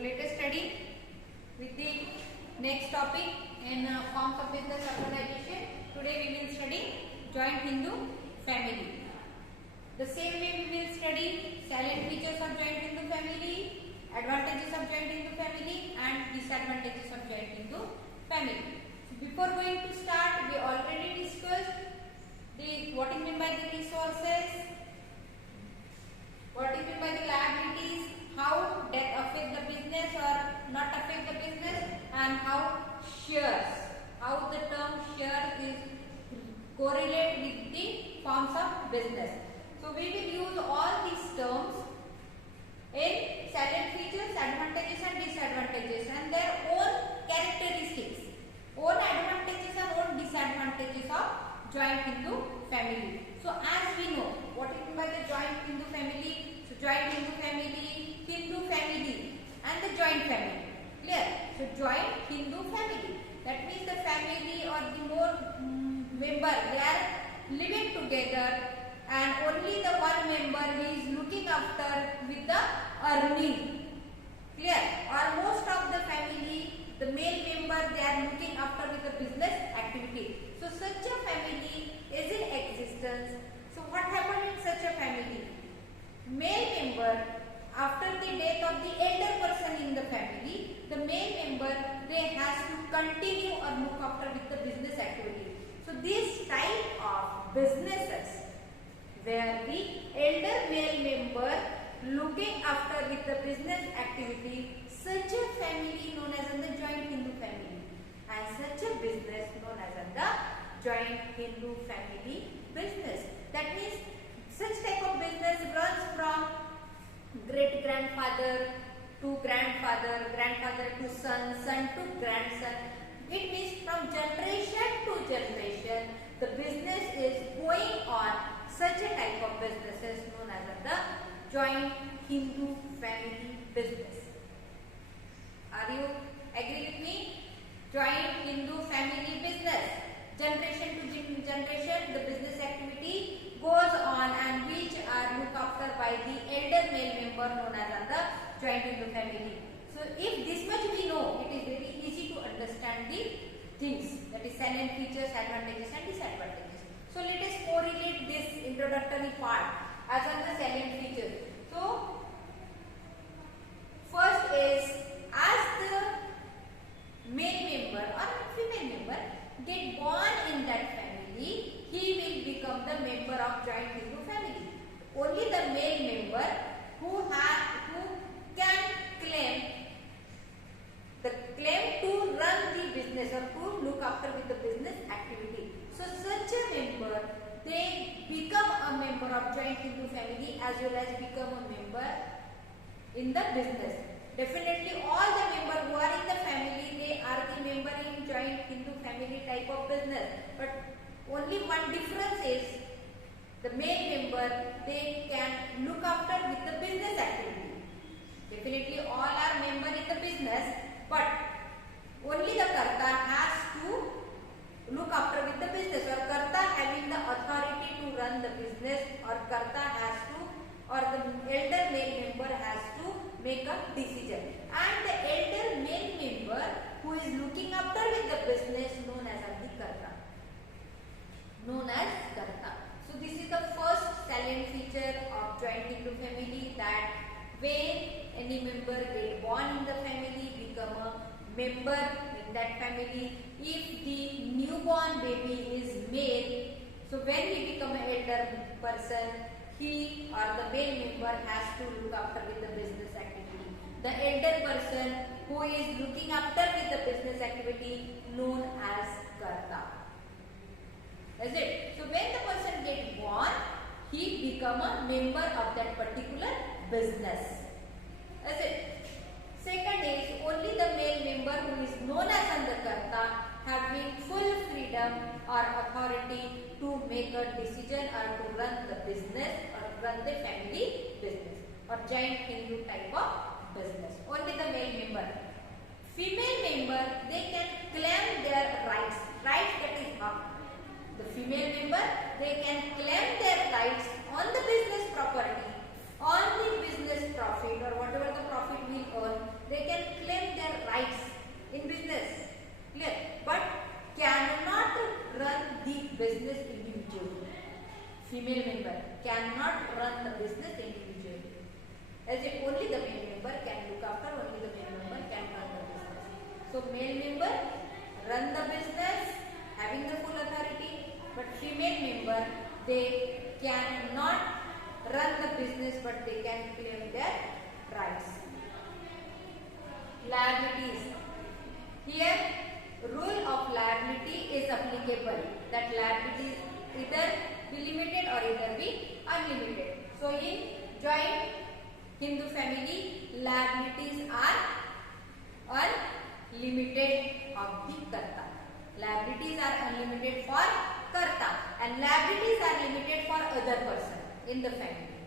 let us study with the next topic in forms of business organization. Today we will study joint Hindu family. The same way we will study salient features of joint Hindu family, advantages of joint Hindu family and disadvantages of joint Hindu family. So before going to start, we already discussed what is meant by the resources, what is meant by the liabilities, how that affect the business or not affect the business, and how shares, how the term shares is correlate with the forms of business. So we will use all these terms in salient features, advantages and disadvantages and their own characteristics, own advantages and own disadvantages of joint Hindu family. So as we know, what is meant by the joint Hindu family? So joint Hindu family and the joint family. Clear? So joint Hindu family. That means the family or the more member, they are living together and only the one member is looking after with the earning. Clear? Or most of the family, the male member, they are looking after with the business activity. So such a family is in existence. So what happened in such a family? Male member, after the death of the elder person in the family, the male member, they has to continue or look after with the business activity. So this type of businesses where the elder male member looking after with the business activity, such a family known as the joint Hindu family, and such a business known as the joint Hindu family business. That means such type of business runs from great grandfather to grandfather, grandfather to son, son to grandson. It means from generation to generation the business is going on. Such a type of businesses known as the joint Hindu family business. Are you agree with me? Joint Hindu family business. Generation to generation the business activity goes on and which are looked after by the elder male member known as the joint Hindu family. So if this much we know, it is very easy to understand the things, that is salient features, advantages and disadvantages. So let us correlate this introductory part as on the salient features. So first is, as the male member or female member get born in that family, he will become the member of joint Hindu family. Only the male member who can claim to run the business or to look after with the business activity. So such a member, they become a member of joint Hindu family as well as become a member in the business. Definitely all the members who are in the family, they are the member in joint Hindu family type of business. But only one difference is the male member, they can look after with the business activity. Definitely all are member in the business, but only the Karta has to look after with the business, or Karta having the authority to run the business, or Karta has to, or the elder male member has to make a decision. And the elder male member who is looking after with the business known as the Karta. Known as Karta. So this is the first salient feature of joint Hindu family, that when any member get born in the family, become a member in that family. If the newborn baby is male, so when he become an elder person, he or the male member has to look after with the business activity. The elder person who is looking after with the business activity known as Karta. Is it? So when the person gets born, he become a member of that particular business. Is it? Second is, only the male member who is known as the Karta having full freedom or authority to make a decision or to run the business or run the family business or joint Hindu type of business. Only the male member. Female member, they can claim their rights. Rights, that is haq. The female member, they can claim their rights on the business property, on the business profit or whatever the profit we earn, they can either be unlimited. So in joint Hindu family, liabilities are unlimited of the karta. Liabilities are unlimited for karta and liabilities are limited for other person in the family.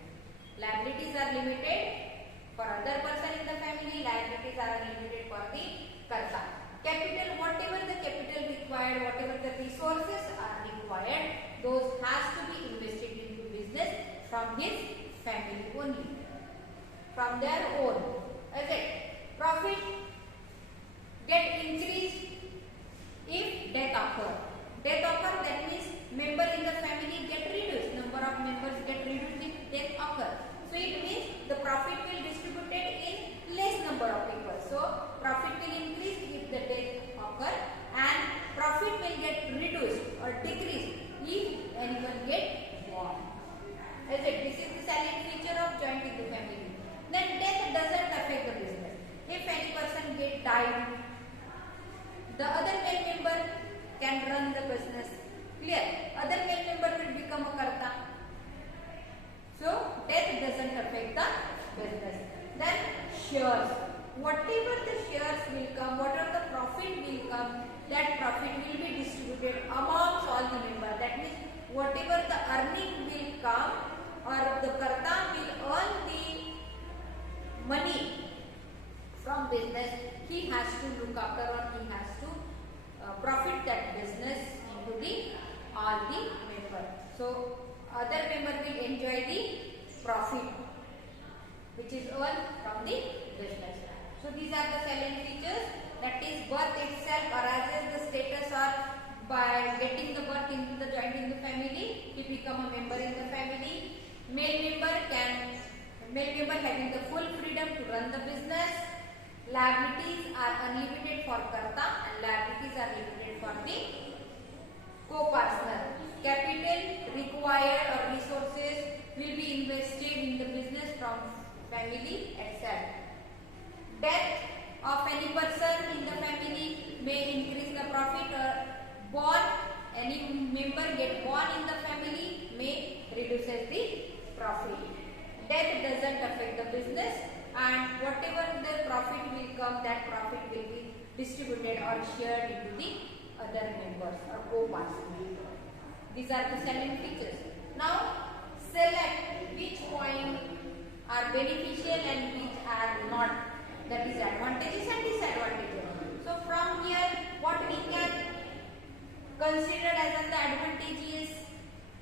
Liabilities are limited for other person in the family. Liabilities are unlimited for the karta. Capital, whatever the capital required, whatever the resources are required, those has to be invested into business from his family only, from their own. Okay, profit get increased if death occur. Death occur, that means member in the family get reduced. Number of members get reduced if death occur. So it means the profit will distributed in less number of people. So profit will increase if the death occur and profit will get reduced or decreased if anyone get born. Is it? This is the salient feature of joint Hindu family. Then death doesn't affect the business. If any person get died, the other male member can run the business. Clear? Other male member will become a karta. So death doesn't affect the business. Then shares. Whatever the shares will come, whatever the profit will come, that profit will be distributed amongst all the members. That means whatever the earning will come or the karta will earn the money from business, he has to look after or he has to profit that business into the all the member. So other member will enjoy the profit which is earned from the business. So these are the salient features. That is, birth itself arises the status or by getting the birth in the joint in the family, he become a member in the family. Male member having the full freedom to run the business. Liabilities are unlimited for karta and liabilities are limited for the co-partner. Capital required or resources will be invested in the business from family itself. Death of any person in the family may increase the profit or any member get born in the family may reduces the profit. Death doesn't affect the business and whatever the profit will come, that profit will be distributed or shared into the other members or co-partners. These are the salient features. Now select which point are beneficial and which are not, that is advantages and disadvantages. So from here what we can consider as the advantages,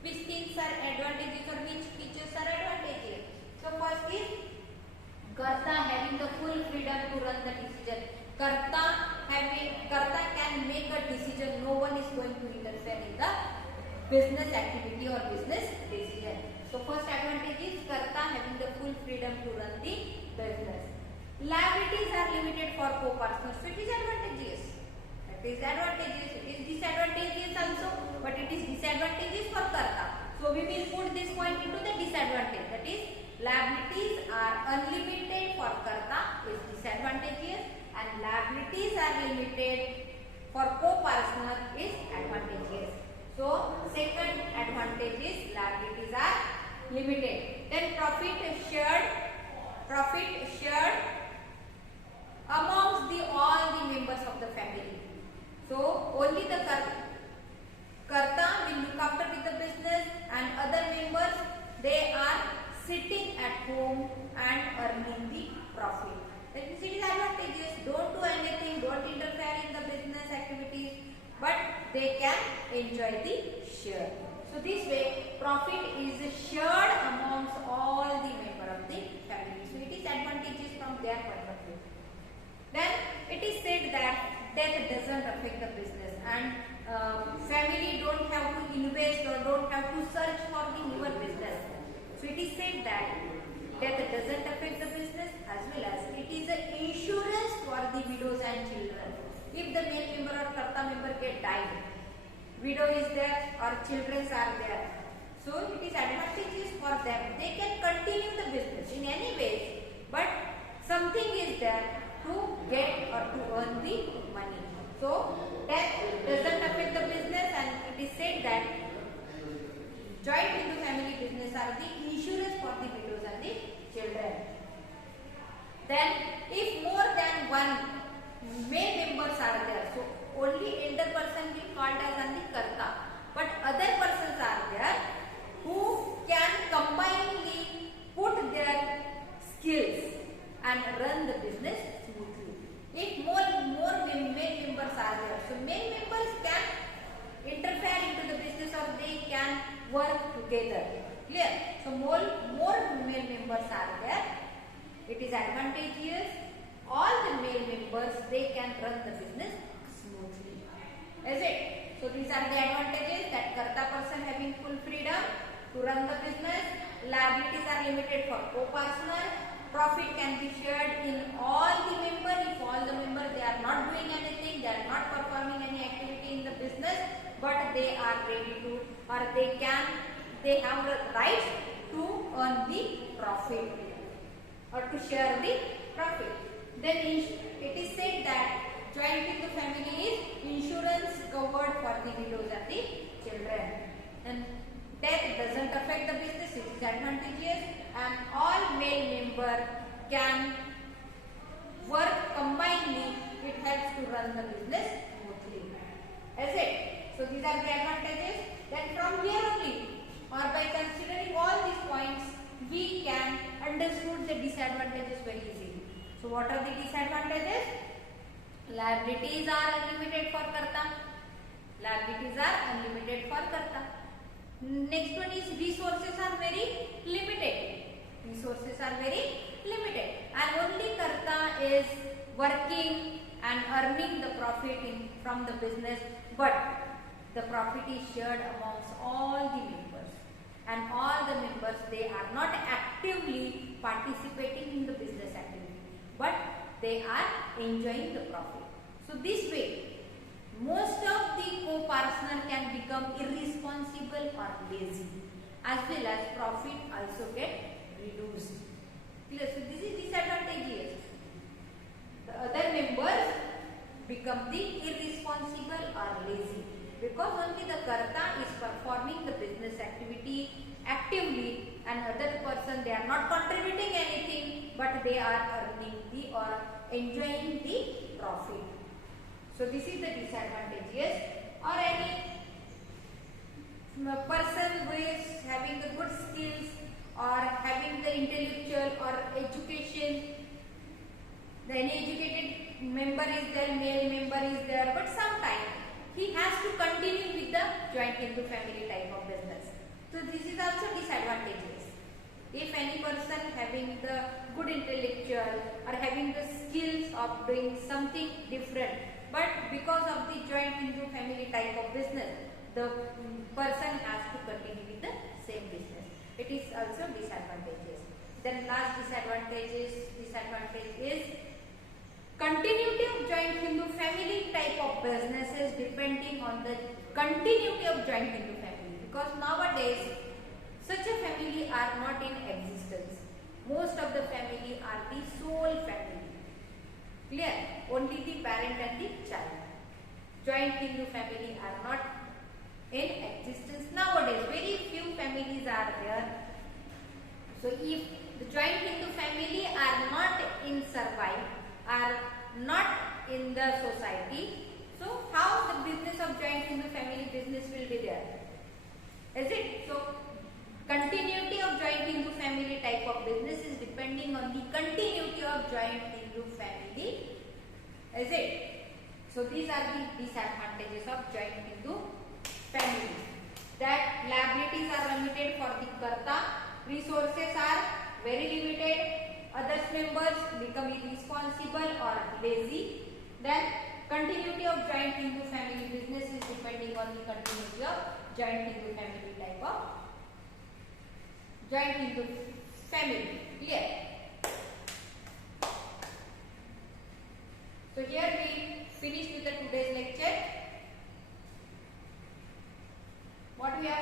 which things are advantages or which features are advantages. So first is karta having the full freedom to run the decision. Karta can make a decision. No one is going to interfere in the business activity or business decision. So first advantage is karta having the full freedom to run the business. Liabilities are limited for co-partners. So it is advantageous. It is advantageous. It is disadvantageous also, but it is disadvantageous for karta. So we will put this point into the disadvantage. That is, liabilities are unlimited for karta is disadvantageous and liabilities are limited for co-partner is advantageous. So second advantage is liabilities are limited. Then profit shared amongst all the members of the family. So only the karta will look after with the business and other members, they are sitting at home and earning the profit. That means it is advantageous. Don't do anything, don't interfere in the business activities, but they can enjoy the share. So this way profit is shared amongst all the members of the family. So it is advantageous from their point of view. Then it is said that death doesn't affect the business and family don't have to invest or don't have to search for the newer business. So it is said that death doesn't affect the business as well as it is an insurance for the widows and children. If the male member or karta member get died, widow is there or children are there. So it is advantageous for them. They can continue the business in any way, but something is there to get or to earn the money. So death doesn't affect the business and it is said that joint Hindu family business are the insurance for the widows and the children. Then if more than one male members are there, so only elder person will called as the karta, but other persons are there who can combinedly put their skills and run the business smoothly. If more male members are there, so male members can interfere into the business or they can work together. Clear? So more male members are there. It is advantageous. All the male members, they can run the business smoothly. Is it? So these are the advantages, that karta person having full freedom to run the business. Liabilities are limited for co-partner. Profit can be shared in all the members. If all the members, they are not doing anything, they are not performing any activity in the business, but they are ready to, or they have the right to earn the profit or to share the profit. Then it is said that joint Hindu family is insurance covered for the widows and the children. And death doesn't affect the business, it is advantageous, and all male members can work combinedly. It helps to run the business smoothly. Is it? So these are the advantages. Then from here only, or by considering all these points, we can understand the disadvantages very easily. So what are the disadvantages? Liabilities are unlimited for karta. Liabilities are unlimited for karta. Next one is resources are very limited. Resources are very limited, and only karta is working and earning the profit from the business, but the profit is shared amongst all the members, and all the members, they are not actively participating in the business activity, but they are enjoying the profit. So this way, most of the co-partner can become irresponsible or lazy, as well as profit also get reduced. Clear? So this is disadvantageous. The other members become the irresponsible or lazy, because only the karta is performing the business activity actively, and other person, they are not contributing anything, but they are earning the or enjoying the profit. So this is the disadvantages. Or any person who is having the good skills or having the intellectual or education, the any educated member is there, male member is there, but sometimes he has to continue with the joint Hindu family type of business. So this is also disadvantages. If any person having the good intellectual or having the skills of doing something different, but because of the joint Hindu family type of business, the person has to continue with the same business. It is also disadvantages. Then last disadvantage is continuity of joint Hindu family type of businesses depending on the continuity of joint Hindu family, because nowadays such a family are not in existence. Most of the family are the sole family. Clear? Only the parent and the child. Joint Hindu family are not in existence nowadays. Very few families are there. So if the joint Hindu family are not in survive, are not in the society, so how the business of joint Hindu family business will be there? Is it? So continuity of joint Hindu family type of business is depending on the continuity of joint Hindu family. Is it? So these are the disadvantages of joint Hindu family. That liabilities are limited for the karta, resources are very limited, others members become irresponsible or lazy. Then continuity of joint Hindu family business is depending on the continuity of joint Hindu family type of joint Hindu family. Clear? So here we finish with the today's lecture. What we have